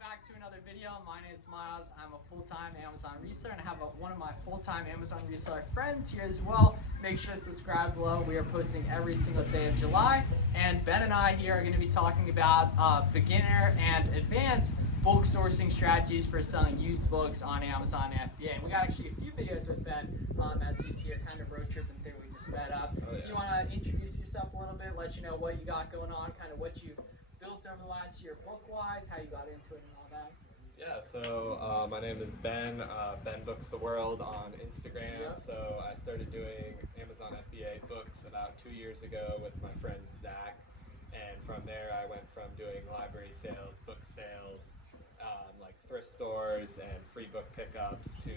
back to another video. My name is Miles. I'm a full-time Amazon reseller and I have one of my full-time Amazon reseller friends here as well. Make sure to subscribe below. We are posting every single day of July, and Ben and I here are going to be talking about beginner and advanced bulk sourcing strategies for selling used books on Amazon and FBA. And we got actually a few videos with Ben as he's here kind of road tripping through. We just met up. So you want to introduce yourself a little bit, let you know what you got going on, kind of what you've built over the last year book-wise, how you got into it and all that. Yeah, so my name is Ben, Ben Books the World on Instagram. Yep. So I started doing Amazon FBA books about 2 years ago with my friend Zach. And from there I went from doing library sales, book sales, like thrift stores and free book pickups to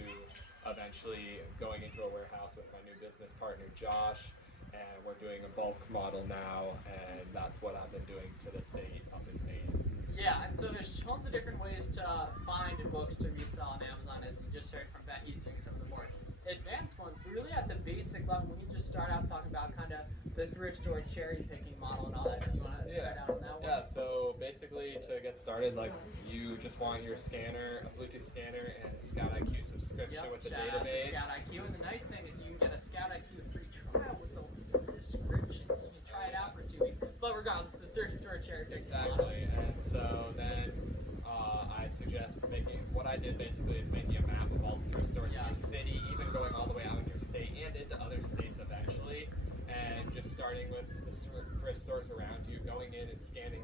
eventually going into a warehouse with my new business partner Josh. And we're doing a bulk model now, and that's what I've been doing to this date up in Maine. Yeah, and so there's tons of different ways to find books to resell on Amazon, as you just heard from Ben. He's doing some of the more advanced ones, but really at the basic level, we can just start out talking about kind of the thrift store cherry picking model and all that. So you want to start out on that one? Yeah, so basically to get started, like you just want your scanner, a Bluetooth scanner, and a Scout IQ subscription with the Shout database. out to Scout IQ, and the nice thing is you can get a Scout IQ free trial with the description, so you can try it out for 2 weeks. But regardless, the thrift store cherry picking model. Exactly, and so then I suggest making, what I did basically is making a map of all the thrift stores in your city, even going all the way out in your state and into other states eventually, and just starting with the thrift stores around you, going in and scanning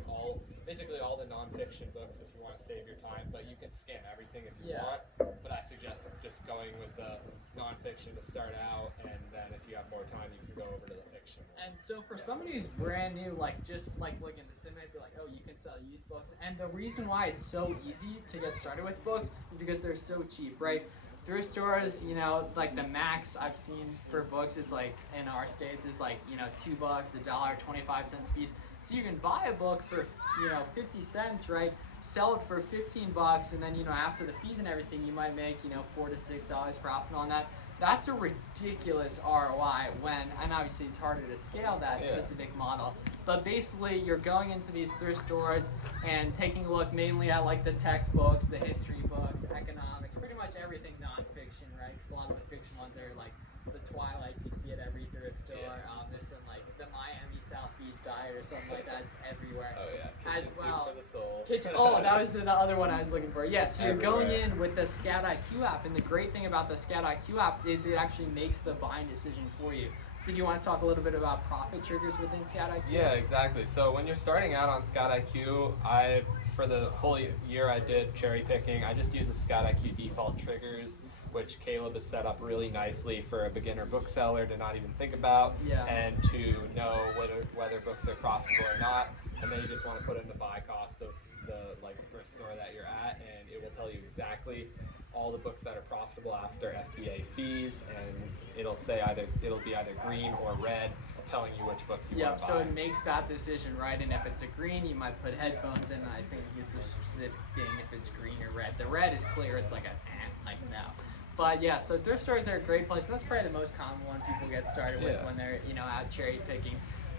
basically all the nonfiction books if you want to save your time, but you can scan everything if you want, but I suggest just going with the nonfiction to start out, and then if you have more time, you can go over to the fiction. And so for somebody who's brand new, like just like looking at this, they might be like, oh, you can sell used books. And the reason why it's so easy to get started with books is because they're so cheap, right? Thrift stores, you know, like the max I've seen for books is like in our states is like, you know, $2, $1, 25 cents a piece. So you can buy a book for, 50 cents, right? Sell it for 15 bucks, and then, after the fees and everything, you might make, $4 to $6 profit on that. That's a ridiculous ROI and obviously it's harder to scale that specific model. But basically, you're going into these thrift stores and taking a look mainly at like the textbooks, the history books, economics, pretty much everything nonfiction, right? Because a lot of the fiction ones are like the Twilights you see at every thrift store. This and like the Miami South Beach Diet or something like that. It's everywhere. Oh yeah, as well. Soup for the soul. Oh, that was the other one I was looking for. Yeah, so you're Everywhere. going in with the Scout IQ app, and the great thing about the Scout IQ app is it actually makes the buying decision for you. So do you want to talk a little bit about profit triggers within Scout IQ? Yeah, exactly. So when you're starting out on Scout IQ, for the whole year I did cherry picking, I just used the Scout IQ default triggers, which Caleb has set up really nicely for a beginner bookseller to not even think about, and to know whether books are profitable or not. And then you just want to put in the buy cost of the thrift store that you're at, and it will tell you exactly all the books that are profitable after FBA fees, and it'll be either green or red, telling you which books you want to buy. So it makes that decision, right? And if it's a green, you might put headphones in. I think it's a specific ding if it's green or red. The red is clear. It's like no. But yeah, so thrift stores are a great place. That's probably the most common one people get started with when they're out cherry picking.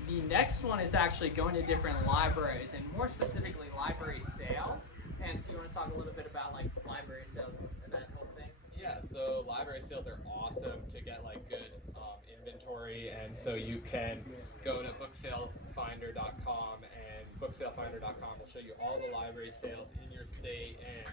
The next one is actually going to different libraries, and more specifically library sales. And so you want to talk a little bit about like library sales and that whole thing? Yeah, so library sales are awesome to get like good inventory, and so you can go to booksalefinder.com, and booksalefinder.com will show you all the library sales in your state and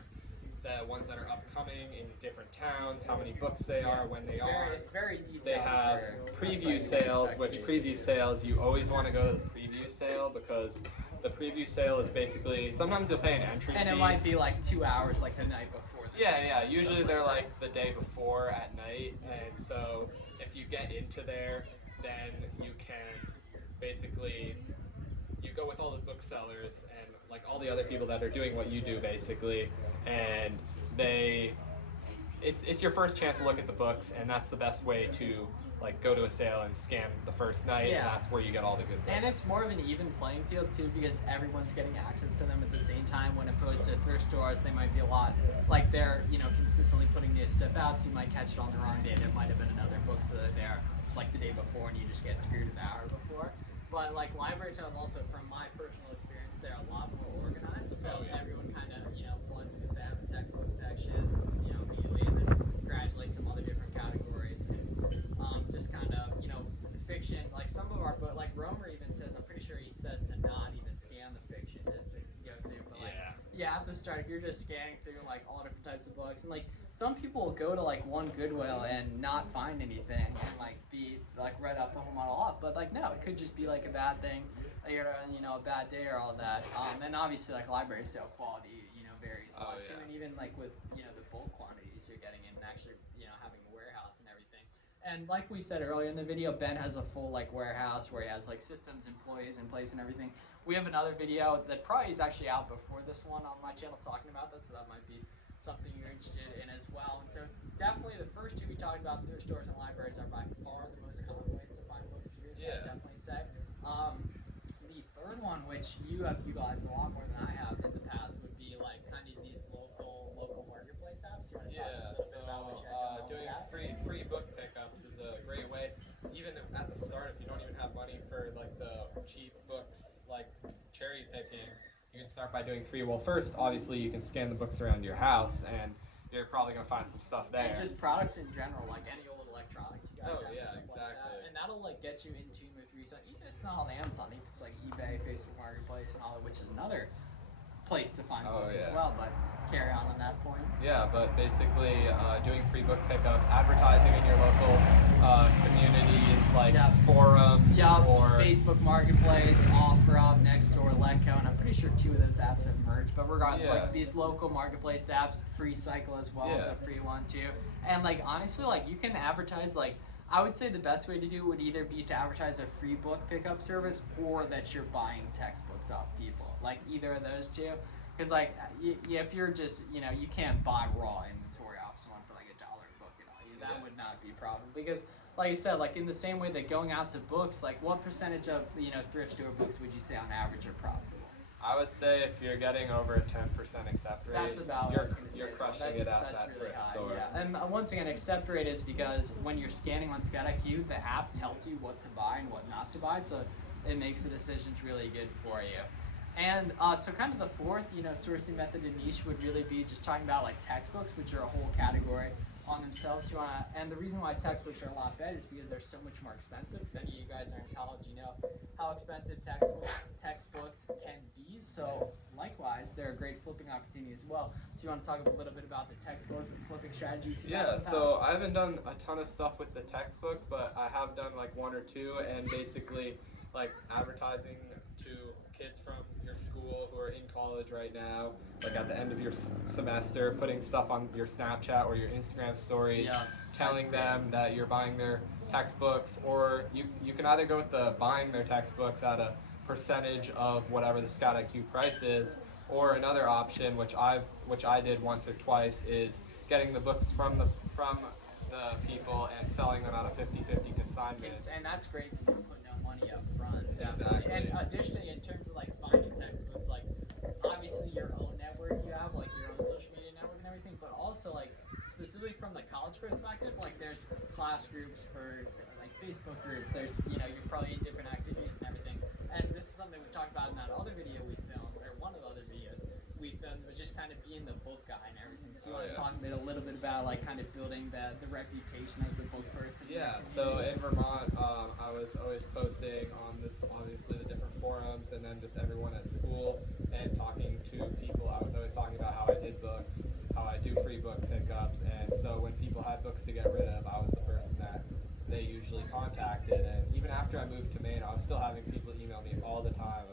the ones that are upcoming in different towns, how many books they are, when they are. It's very detailed. They have preview sales, which preview sales, you always want to go to the preview sale, because the preview sale is basically, sometimes you'll pay an entry fee. And it might be like 2 hours, like the night before. Yeah, usually they're like the day before at night, and so if you get into there, then you can basically, you go with all the booksellers and like all the other people that are doing what you do basically, and it's your first chance to look at the books, and that's the best way to like go to a sale and scan the first night, and that's where you get all the good books. And it's more of an even playing field too, because everyone's getting access to them at the same time, when opposed to thrift stores, they might be a lot, like they're consistently putting new stuff out, so you might catch it on the wrong day. There might have been another books that are there like the day before, and you just get screwed an hour before. But like library sales, also from my personal experience, they're a lot more organized, so everyone kind of Yeah, at the start, if you're just scanning through like all different types of books, and like some people will go to like one Goodwill and not find anything and like be like read up the whole model up, but like no, it could just be like a bad thing, a bad day or all that. And obviously like library sale quality, varies a lot too, and even like with the bulk quantities you're getting in, and actually having a warehouse and everything. And like we said earlier in the video, Ben has a full like warehouse where he has like systems, employees in place and everything. We have another video that probably is actually out before this one on my channel talking about that, so that might be something you're interested in as well. And so definitely the first two we talked about, thrift stores and libraries, are by far the most common ways to find books here, so I'd definitely say. The third one, which you have utilized a lot more than I have in the past, would be like kind of these local marketplace apps. You want to talk a little bit about what you're doing? Doing free book pickups is a great way. Even at the start, if you don't even have money for like the cheap books, like cherry picking, you can start by doing free. Well, first, obviously, you can scan the books around your house, and you're probably gonna find some stuff there. And just products in general, like any old electronics you guys have. Exactly. Like that. And that'll like get you in tune with resale. Even if it's not on Amazon, if it's like eBay, Facebook Marketplace, and all that, which is another place to find books as well. But carry on that point. Yeah, but basically doing free book pickups, advertising in your local communities like forums or Facebook Marketplace, OfferUp, Nextdoor, Letco, and I'm pretty sure 2 of those apps have merged. But regardless, like these local marketplace apps, Free Cycle as well, so free one too. And like honestly, like you can advertise like. I would say the best way to do it would either be to advertise a free book pickup service or that you're buying textbooks off people. Like either of those two. Because like, if you're just, you can't buy raw inventory off someone for like $1 a book. That would not be a problem. Because like I said, like in the same way that going out to books, like what percentage of, thrift store books would you say on average are profitable? I would say if you're getting over a 10% accept rate, that's about what I was going to say. You're crushing it at that really thrift high, store. Yeah. And once again, accept rate is because when you're scanning on Scout IQ, the app tells you what to buy and what not to buy, so it makes the decisions really good for you. And so kind of the fourth, sourcing method and niche would really be just talking about like textbooks, which are a whole category on themselves. And the reason why textbooks are a lot better is because they're so much more expensive. If any of you guys are in college, you know how expensive textbooks can be. So likewise, they're a great flipping opportunity as well. So you want to talk a little bit about the textbook flipping strategies? So I haven't done a ton of stuff with the textbooks, but I have done like 1 or 2, and basically like advertising to kids from your school who are in college right now, like at the end of your semester, putting stuff on your Snapchat or your Instagram stories, telling them that you're buying their textbooks, or you can either go with the buying their textbooks at a percentage of whatever the Scout IQ price is, or another option, which I did once or twice, is getting the books from the people and selling them at a 50-50 consignment. And that's great because you put no money up front. Exactly. And additionally, in terms of like finding textbooks, like obviously your own network you have, like your own social media network and everything, but also like specifically from the college perspective, like there's class groups for like Facebook groups. There's you're probably in different activities and everything. And this is something we talked about in that other video we filmed, or one of the other videos we filmed, was just kind of being the book guy and everything. So you want to talk a little bit about like kind of building the reputation as the book person? Yeah, so in Vermont, I was always posting on obviously the different forums, and then just everyone at school, and talking to people. I was always talking about how I did books, how I do free book pickups, and so when people had books to get rid of, I was the person that they usually contacted. And even after I moved to Maine, I was still having people email me all the time,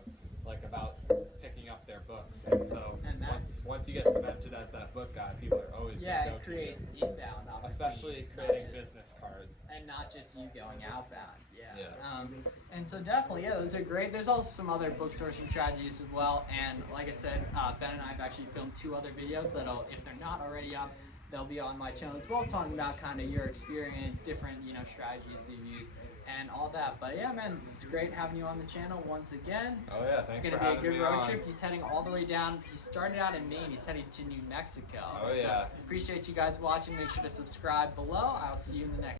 like about picking up their books. And so once you get cemented as that book guy, people are always going to go it creates inbound opportunities, especially creating business cards, and not just you going outbound. And so definitely, those are great. There's also some other book sourcing strategies as well. And like I said, Ben and I have actually filmed 2 other videos that'll, if they're not already up, they'll be on my channel as well, talking about kind of your experience, different strategies you've used, and all that. But yeah, man, it's great having you on the channel once again. Oh yeah, thanks. It's gonna be a good road trip. He's heading all the way down. He started out in Maine. He's heading to New Mexico. Oh yeah. So appreciate you guys watching. Make sure to subscribe below. I'll see you in the next.